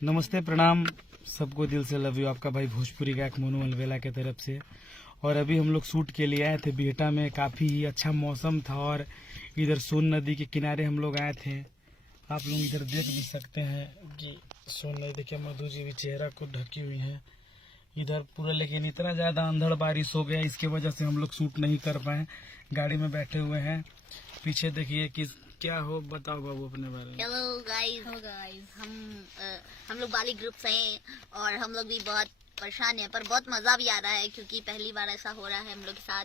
नमस्ते, प्रणाम सबको दिल से लव यू। आपका भाई भोजपुरी गायक मोनू अलवेला के तरफ से। और अभी हम लोग शूट के लिए आए थे बिहटा में। काफ़ी ही अच्छा मौसम था और इधर सोन नदी के किनारे हम लोग आए थे। आप लोग इधर देख भी सकते हैं कि सोन नदी के मधु जी भी चेहरा को ढकी हुई है इधर पूरा। लेकिन इतना ज़्यादा अंधड़ बारिश हो गया, इसके वजह से हम लोग शूट नहीं कर पाए। गाड़ी में बैठे हुए हैं। पीछे देखिए कि क्या हो, बताओ बाबू अपने बारे में। हेलो गाइस, हम लोग बाली ग्रुप से हैं और हम लोग भी बहुत परेशान हैं, पर बहुत मजा भी आ रहा है क्योंकि पहली बार ऐसा हो रहा है हम लोग के साथ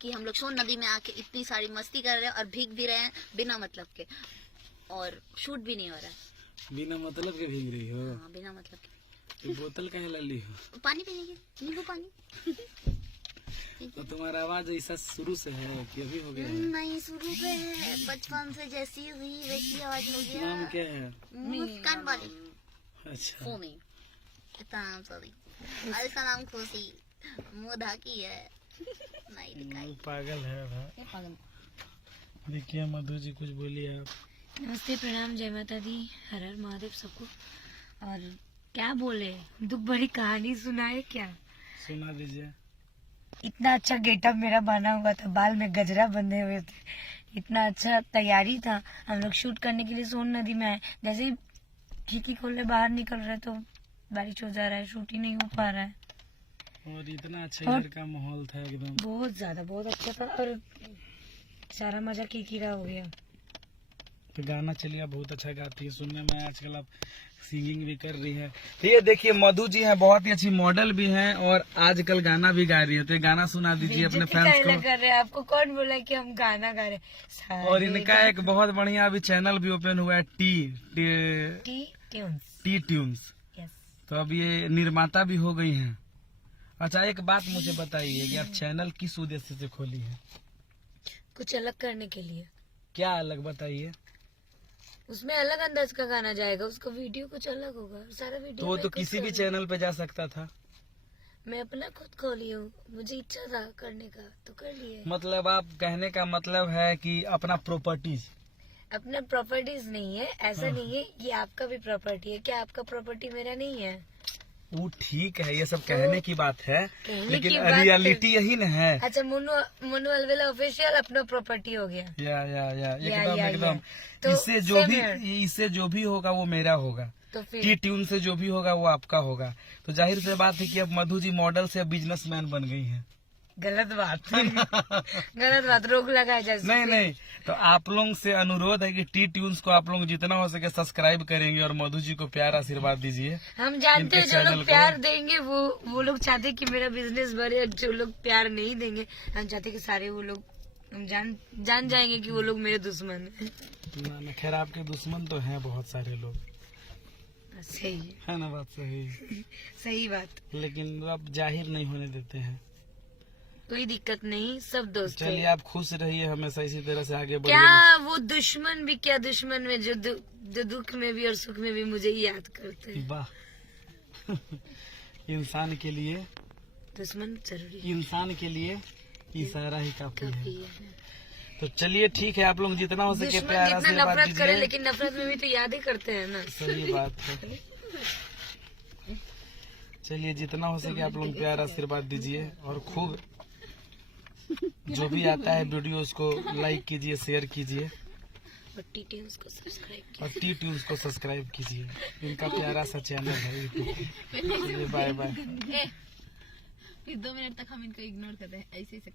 कि हम लोग सोन नदी में आके इतनी सारी मस्ती कर रहे हैं और भीग भी रहे हैं बिना मतलब के, और शूट भी नहीं हो रहा है। बिना मतलब के भीग रही हो? हाँ, बिना मतलब के। बोतल कहीं ला ली हो? पानी पीने के, नींबू पानी। तो तुम्हारा आवाज ऐसा शुरू से है कि अभी हो गया है? नहीं, शुरू से है, बचपन से जैसी हुई वैसी आवाज हो गया। नाम क्या है? मुस्कान वाली। अच्छा, सोनी, इतना नाम सॉरी। और इसका नाम खुशी, मुँह ढाकी है, नहीं दिखाई। पागल है भाई। पागल। देखिए मधु जी, कुछ बोलिए आप। नमस्ते, प्रणाम, जय माता दी, हर हर महादेव सबको। और क्या बोले, दुख भरी कहानी सुनाए क्या? सुना दीजिए। इतना अच्छा गेटअप मेरा बना हुआ था, बाल में गजरा बंधे हुए थे, इतना अच्छा तैयारी था। हम लोग शूट करने के लिए सोन नदी में आए, जैसे ही खिड़की खोले बाहर निकल रहे तो बारिश हो जा रहा है, शूट ही नहीं हो पा रहा है। और इतना अच्छा इधर का माहौल था एकदम, बहुत ज्यादा, बहुत अच्छा था और सारा मजा किरकिरा हो गया। तो गाना चलिए, आप बहुत अच्छा गाती है, सुनने में आजकल आप सिंगिंग भी कर रही है। तो ये देखिए मधु जी हैं, बहुत ही अच्छी मॉडल भी हैं और आजकल गाना भी गा रही है। तो ये गाना सुना दीजिए अपने फैंस को। कर रहे हैं, आपको कौन बोला कि हम गाना गा रहे हैं? और इनका एक बहुत बढ़िया अभी चैनल भी ओपन हुआ है, टी ट्यून्स। यस। तो अब ये निर्माता भी हो गई हैं। अच्छा, एक बात मुझे बताइए कि आप चैनल किस उद्देश्य से खोली है? कुछ अलग करने के लिए। क्या अलग, बताइए। उसमें अलग अंदाज का गाना जाएगा, उसका वीडियो कुछ अलग होगा, सारा वीडियो तो वो तो किसी भी चैनल पे जा सकता था। मैं अपना खुद खोली हूँ, मुझे इच्छा था करने का तो कर लिए। मतलब आप कहने का मतलब है कि अपना प्रॉपर्टीज? अपना प्रॉपर्टीज नहीं है, ऐसा नहीं है, ये आपका भी प्रॉपर्टी है। क्या आपका प्रॉपर्टी मेरा नहीं है? वो ठीक है, ये सब कहने की बात है, लेकिन की बात रियलिटी यही न है। अच्छा, मोनू अलवेला ऑफिशियल अपना प्रॉपर्टी हो गया। एकदम एकदम। तो इससे जो भी होगा वो मेरा होगा, तो टी फिर ट्यून से जो भी होगा वो आपका होगा। तो जाहिर से बात है कि अब मधु जी मॉडल से बिजनेसमैन बन गई हैं। गलत बात गलत बात, रोक लगा जैसे। नहीं, तो आप लोगों से अनुरोध है कि टी ट्यून्स को आप लोग जितना हो सके सब्सक्राइब करेंगे और मधु जी को प्यार आशीर्वाद दीजिए। हम जानते हैं इनके जो चैनल लोग को। प्यार देंगे वो लोग चाहते कि मेरा बिजनेस बढ़े। जो लोग प्यार नहीं देंगे, हम चाहते कि सारे वो लोग हम जान जाएंगे कि वो लोग मेरे दुश्मन हैं। ना खैर, आपके दुश्मन तो हैं बहुत सारे लोग, सही है ना? बात सही सही बात। लेकिन आप जाहिर नहीं होने देते हैं। कोई दिक्कत नहीं, सब दोस्त चलिए, हैं। आप खुश रहिए, हमेशा इसी तरह से आगे बढ़िए। क्या वो दुश्मन भी, क्या दुश्मन में जो दुख में भी और सुख में भी मुझे ही याद करते हैं। वाह इंसान के लिए दुश्मन जरूरी है। इंसान के लिए इशारा ही काफी काफी है। है। तो चलिए ठीक है, आप लोग जितना हो सके दुश्मन प्यार जितना आशीर्वाद नफरत करे, दीजिए। लेकिन नफरत में भी तो याद ही करते हैं ना। सही बात है। चलिए, जितना हो सके आप लोग प्यार आशीर्वाद दीजिए और खूब जो भी आता है वीडियो उसको लाइक कीजिए, शेयर कीजिए और टी ट्यून्स को सब्सक्राइब और टी ट्यून्स को सब्सक्राइब कीजिए। इनका प्यारा सा चैनल है यूट्यूब पे। चलिए, बाय बाय। फिर 2 मिनट तक हम इनको इग्नोर कर रहे हैं ऐसे ही।